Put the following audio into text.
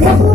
Yeah. Mm -hmm. mm -hmm. mm -hmm.